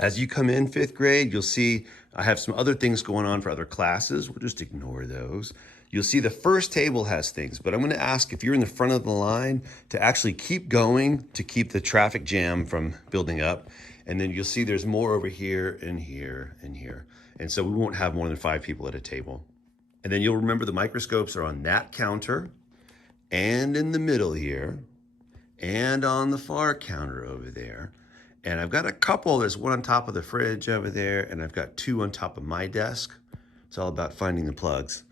As you come in fifth grade, you'll see I have some other things going on for other classes. We'll just ignore those. You'll see the first table has things, but I'm going to ask if you're in the front of the line to actually keep going to keep the traffic jam from building up. And then you'll see there's more over here and here and here. And so we won't have more than 5 people at a table. And then you'll remember the microscopes are on that counter and in the middle here and on the far counter over there. And I've got a couple. There's one on top of the fridge over there, and I've got 2 on top of my desk. It's all about finding the plugs.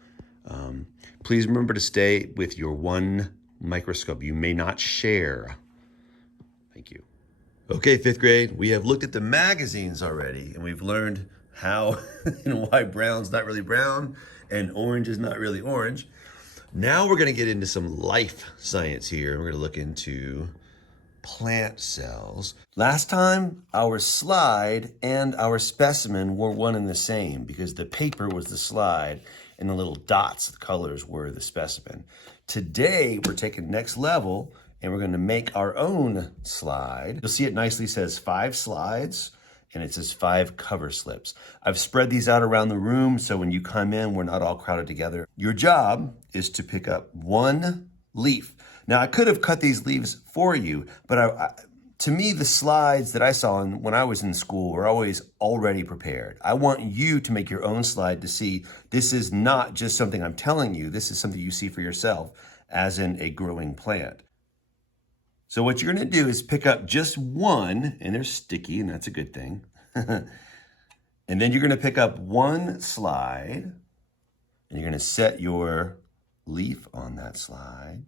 Please remember to stay with your one microscope. You may not share. Thank you. Okay, fifth grade, we have looked at the magazines already, and we've learned how and why brown's not really brown and orange is not really orange. Now we're gonna get into some life science here. We're gonna look into plant cells. Last time, our slide and our specimen were one and the same because the paper was the slide and the little dots, the colors, were the specimen. Today, we're taking next level and we're gonna make our own slide. You'll see it nicely says 5 slides and it says 5 cover slips. I've spread these out around the room so when you come in, we're not all crowded together. Your job is to pick up 1 leaf. Now, I could have cut these leaves for you, but to me, the slides that I saw when I was in school were always already prepared. I want you to make your own slide to see this is not just something I'm telling you. This is something you see for yourself as in a growing plant. So what you're going to do is pick up just 1, and they're sticky, and that's a good thing. And then you're going to pick up 1 slide, and you're going to set your leaf on that slide.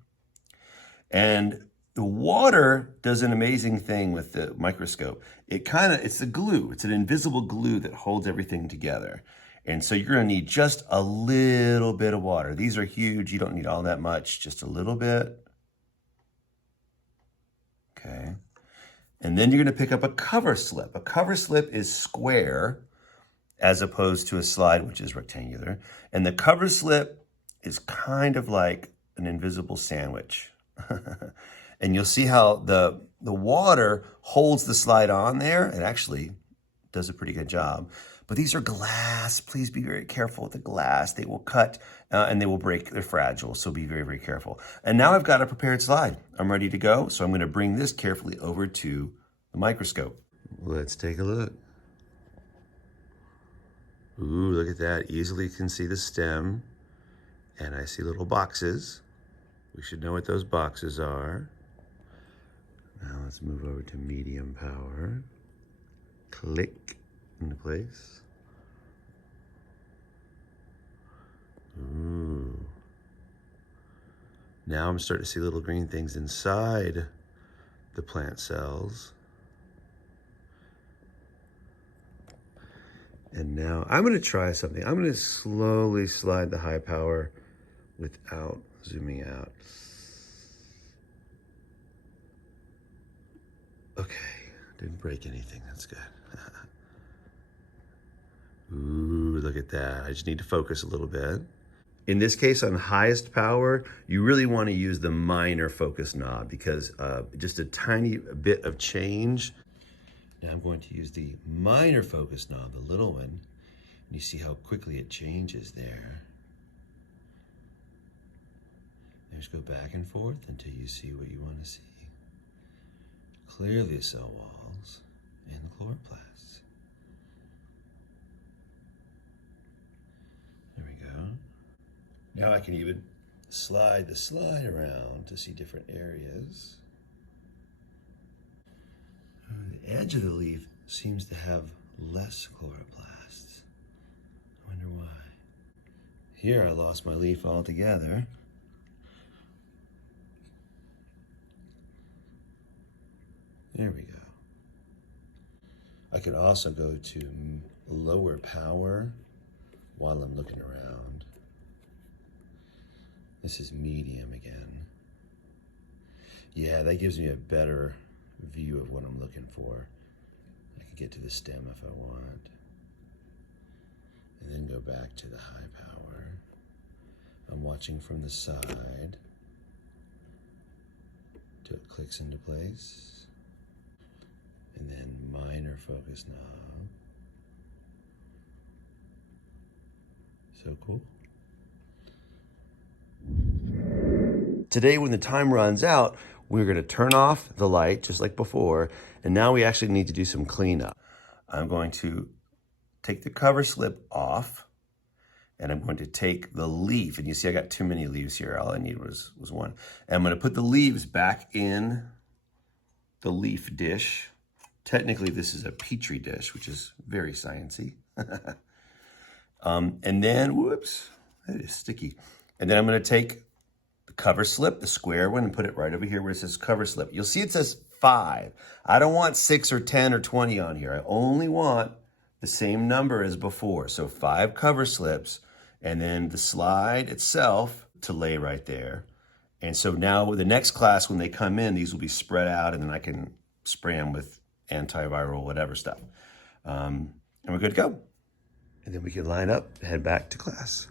And the water does an amazing thing with the microscope. It's the glue. It's an invisible glue that holds everything together. And so you're going to need just a little bit of water. These are huge. You don't need all that much, just a little bit. Okay. And then you're going to pick up a cover slip. A cover slip is square as opposed to a slide, which is rectangular. And the cover slip is kind of like an invisible sandwich. And you'll see how the water holds the slide on there. It actually does a pretty good job. But these are glass. Please be very careful with the glass. They will cut and they will break. They're fragile, so be very, very careful. And now I've got a prepared slide. I'm ready to go. So I'm going to bring this carefully over to the microscope. Let's take a look. Ooh, look at that. Easily can see the stem. And I see little boxes. We should know what those boxes are. Now let's move over to medium power. Click into place. Ooh. Now I'm starting to see little green things inside the plant cells. And now I'm going to try something. I'm going to slowly slide the high power without zooming out. Okay, didn't break anything, that's good. Ooh, look at that. I just need to focus a little bit. In this case, on highest power, you really want to use the minor focus knob because just a tiny bit of change. Now I'm going to use the minor focus knob, the little one, and you see how quickly it changes there. Just go back and forth until you see what you want to see. Clearly cell walls and chloroplasts. There we go. Now I can even slide the slide around to see different areas. The edge of the leaf seems to have less chloroplasts. I wonder why. Here I lost my leaf altogether. There we go. I can also go to lower power while I'm looking around. This is medium again. Yeah, that gives me a better view of what I'm looking for. I can get to the stem if I want. And then go back to the high power. I'm watching from the side till it clicks into place. And then minor focus knob. So cool. Today, when the time runs out, we're going to turn off the light just like before, and now we actually need to do some cleanup. I'm going to take the cover slip off, and I'm going to take the leaf, and you see I got too many leaves here. All I need was one. And I'm going to put the leaves back in the leaf dish. Technically, this is a Petri dish, which is very sciencey. And then, whoops, that is sticky. And then I'm going to take the cover slip, the square one, and put it right over here where it says cover slip. You'll see it says 5. I don't want 6 or 10 or 20 on here. I only want the same number as before. So 5 cover slips, and then the slide itself to lay right there. And so now with the next class, when they come in, these will be spread out, and then I can spray them with antiviral, whatever stuff. And we're good to go. And then we can line up and head back to class.